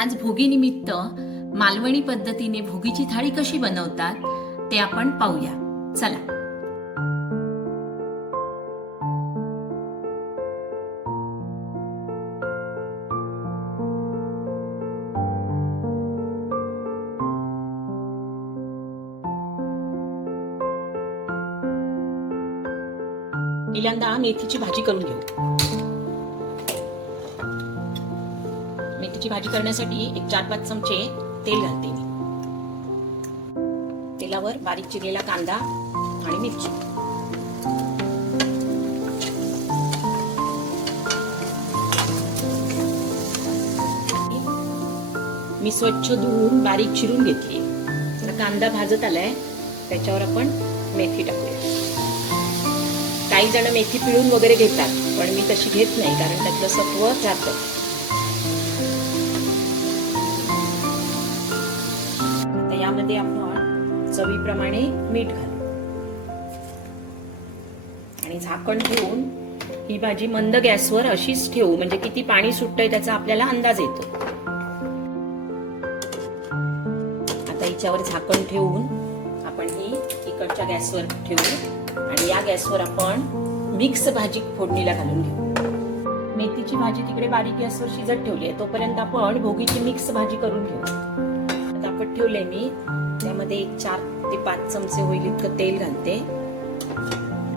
आज भोगीनिमित्त मालवणी पद्धतीने भोगीची थाळी कशी बनवतात ते आपण पाहूया. चला. पहिल्यांदा मेथीची भाजी करून घेऊ. मेथीची भाजी करण्यासाठी एक 4-5 चमचे तेल घालते मी. तेलावर बारीक चिरलेला कांदा आणि मिरची. मी स्वच्छ धुवून बारीक चिरून घेतली. कांदा भाजत आलाय, त्याच्यावर आपण मेथी टाकूया. काही जण मेथी पिळून वगैरे घेतात, पण मी तशी घेत नाही, कारण त्यातलं सत्व जातं. आता यामध्ये आपण चवीप्रमाणे मीठ घालू आणि झाकण ठेवून ही भाजी मंद गॅसवर अशीच ठेवू, म्हणजे किती पाणी सुटतंय त्याचा आपल्याला अंदाज येतो. आता हिच्यावर झाकण ठेवून आपण ही इकडच्या गॅसवर ठेवू आणि या गॅसवर आपण मिक्स भाजी फोडणीला घालून घेऊ. मेथीची भाजी तिकडे बारीक गॅसवर शिजत ठेवली आहे, तोपर्यंत आपण भोगीची मिक्स भाजी करून घेऊ. आता आपण ठेवले मी त्यामध्ये 4 ते 5 चमचे होईल इतकं तेल घालते.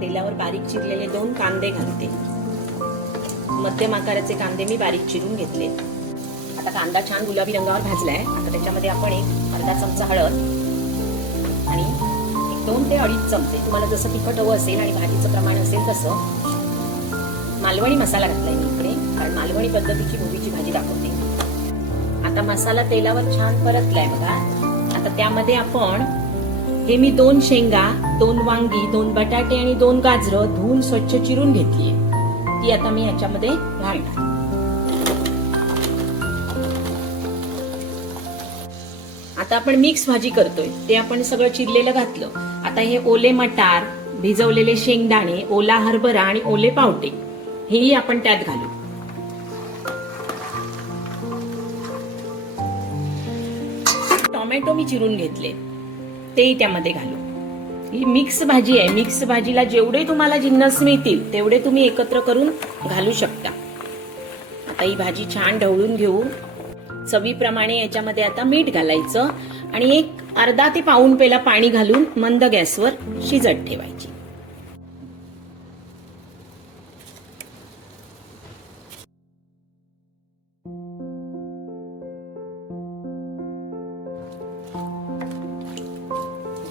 तेलावर बारीक चिरलेले 2 कांदे घालते. मध्यम आकाराचे कांदे मी बारीक चिरून घेतले. आता कांदा छान गुलाबी रंगावर भाजलाय. आता त्याच्यामध्ये आपण एक अर्धा चमचा हळद आणि 2 ते 2.5 चमचे, तुम्हाला जसं तिखट हवं असेल आणि भाजीचं प्रमाण असेल तसं, मालवणी मसाला घातलाय मी इकडे, कारण मालवणी पद्धतीची भोगीची भाजी दाखवते. आता मसाला तेलावर छान परतलाय बघा. आता त्यामध्ये आपण हे मी 2 शेंगा, 2 वांगी, 2 बटाटे आणि 2 गाजरं धुवून स्वच्छ चिरून घेतलीये, ती आता मी याच्यामध्ये घालणार. आता आपण मिक्स भाजी करतोय, ते आपण सगळं चिरलेलं घातलं. आता हे ओले मटार, भिजवलेले शेंगदाणे, ओला हरभरा आणि ओले पावटे हेही आपण त्यात घालू. टोमॅटो मी चिरून घेतले, तेही त्यामध्ये घालू. ही मिक्स भाजी आहे. मिक्स भाजीला जेवढे तुम्हाला जिन्नस मिळतील तेवढे तुम्ही एकत्र करून घालू शकता. आता ही भाजी छान ढवळून घेऊ. चवीप्रमाणे याच्यामध्ये आता मीठ घालायचं आणि एक अर्धा ते पाऊण पेला पाणी घालून मंद गॅसवर शिजत ठेवायची.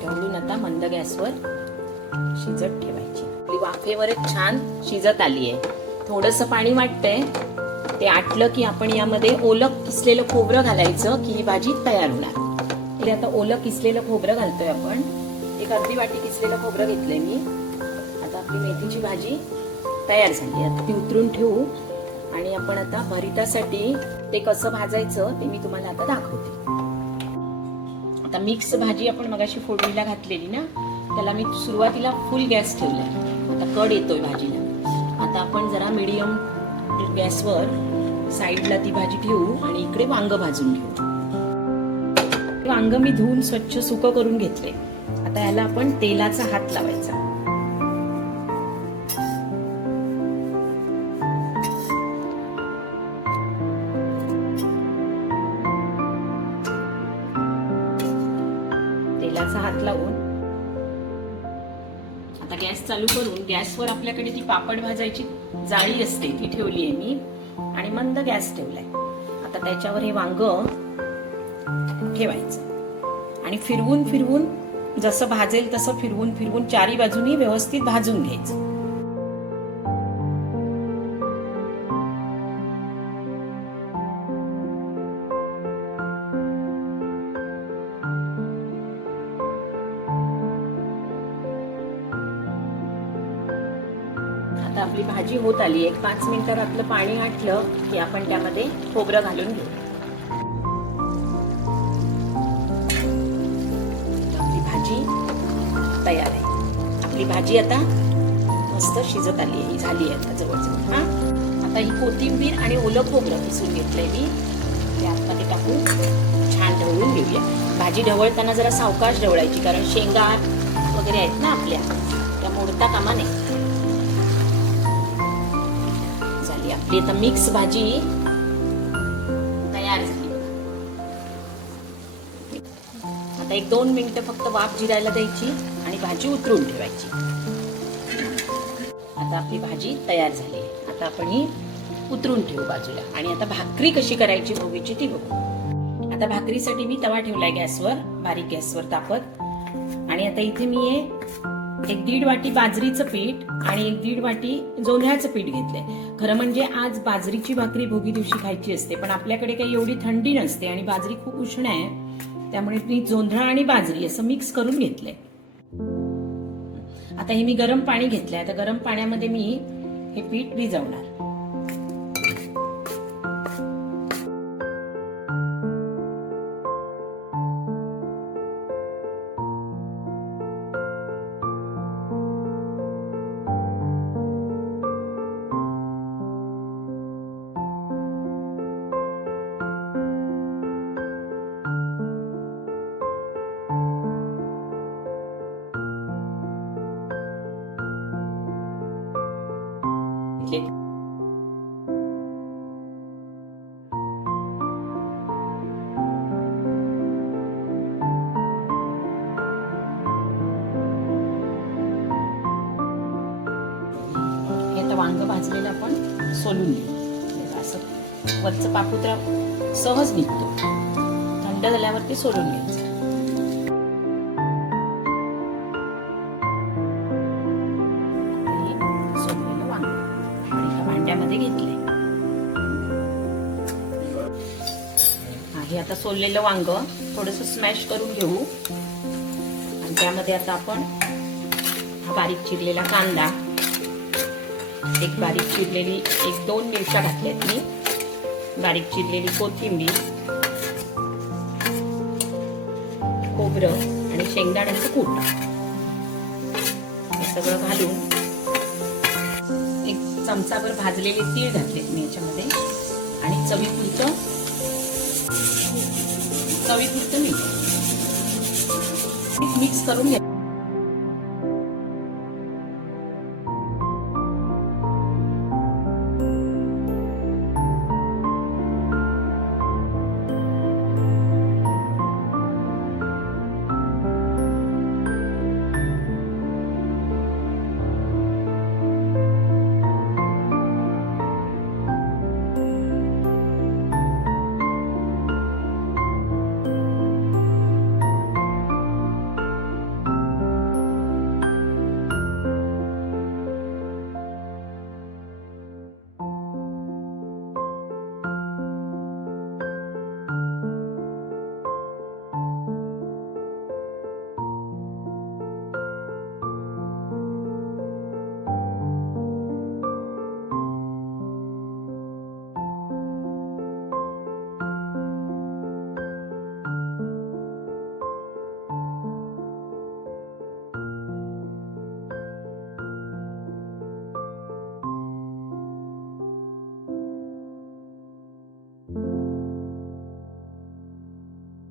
ढवळून आता मंद गॅसवर शिजत ठेवायची. आपली वाफेवरच छान शिजत आली आहे. थोडंसं पाणी वाटतंय, ते आटलं की आपण यामध्ये ओलं किसलेलं खोबरं घालायचं की ही भाजी तयार होणार. आता ओलं किसलेलं खोबरं घालतोय आपण. एक अर्धी वाटी किसलेलं खोबरं घेतलंय मी. आता आपली मेथीची भाजी तयार झाली. आता ती उतरून ठेवू आणि आपण आता भरितासाठी ते कसं भाजायचं ते मी तुम्हाला आता दाखवते. आता मिक्स भाजी आपण मगाशी फोडणीला घातलेली ना, त्याला मी सुरुवातीला फुल गॅस ठेवलाय. आता कड येतोय भाजीला. आता आपण जरा मीडियम गॅसवर साईडला ती भाजी ठेवू आणि इकडे वांग भाजून घेऊ. वांग मी धुवून स्वच्छ सुकं करून घेतले. आता याला आपण तेलाचा हात लावायचा. तेलाचा हात लावून आता गॅस चालू करून गॅसवर आपल्याकडे ती पापड भाजायची जाळी असते ती ठेवली आहे मी आणि मंद गॅस ठेवलाय. आता त्याच्यावर हे वांग ठेवायचं आणि फिरवून फिरवून जसं भाजेल तसं फिरवून फिरवून चारी बाजूनी व्यवस्थित भाजून घ्यायचं. आता आपली भाजी होत आली. एक 5 मिनिटात आपलं पाणी आटलं की आपण त्यामध्ये खोबरं घालून घेऊ. आपली भाजी तयार आहे. आपली भाजी आता मस्त शिजत आली आहे, ही झाली आहे आता जवळजवळ. आता ही कोथिंबीर आणि ओलं खोबरं किसून घेतलंय मी, ते आतमध्ये टाकून छान ढवळून घेऊया. भाजी ढवळताना जरा सावकाश ढवळायची, कारण शेंगा वगैरे आहेत ना आपल्या, त्या मोडता कामा नये. झाली आपली आता मिक्स भाजी तयार झाली. आता 1-2 मिनिटं फक्त वाफ जिरायला द्यायची आणि भाजी उतरून ठेवायची. आता आपली भाजी तयार झाली. आता आपण ही उतरून ठेवू बाजूला. आणि आता भाकरी कशी करायची भोगीची ती बघू. आता भाकरीसाठी मी तवा ठेवलाय गॅसवर, बारीक गॅसवर तापत. आणि आता इथे मी 1-1.5 वाटी बाजरीचं पीठ आणि 1-1.5 वाटी जोंधळ्याचं पीठ घेतलंय. खरं म्हणजे आज बाजरीची भाकरी भोगी दिवशी खायची असते, पण आपल्याकडे काही एवढी थंडी नसते आणि बाजरी खूप उष्ण आहे, त्यामुळे मी जोंधळा आणि बाजरी असं मिक्स करून घेतलंय. आता हे मी गरम पाणी घेतलंय. आता गरम पाण्यामध्ये मी हे पीठ भिजवणार. वांग भाजलेलं आपण सोलून घेऊ. असं वरचं पापुत्रा सहज निघतो. थंड झाल्यावरती सोलून घ्यायचं. सोललेलं वांग आपण एका भांड्यामध्ये घेतलंय. हे आता सोललेलं वांग थोडंसं स्मॅश करून घेऊ. आणि त्यामध्ये आता आपण हा बारीक चिरलेला कांदा, एक बारीक चिरलेली 1-2 मिरच्या घातल्यात मी, बारीक चिरलेली कोथिंबीर, खोबरं आणि शेंगदाण्याचं कूट हे सगळं घालून 1 चमचाभर भाजलेले तीळ घातलेत मी याच्यामध्ये. आणि चवीपुरतं मीठ मिक्स करून घ्या.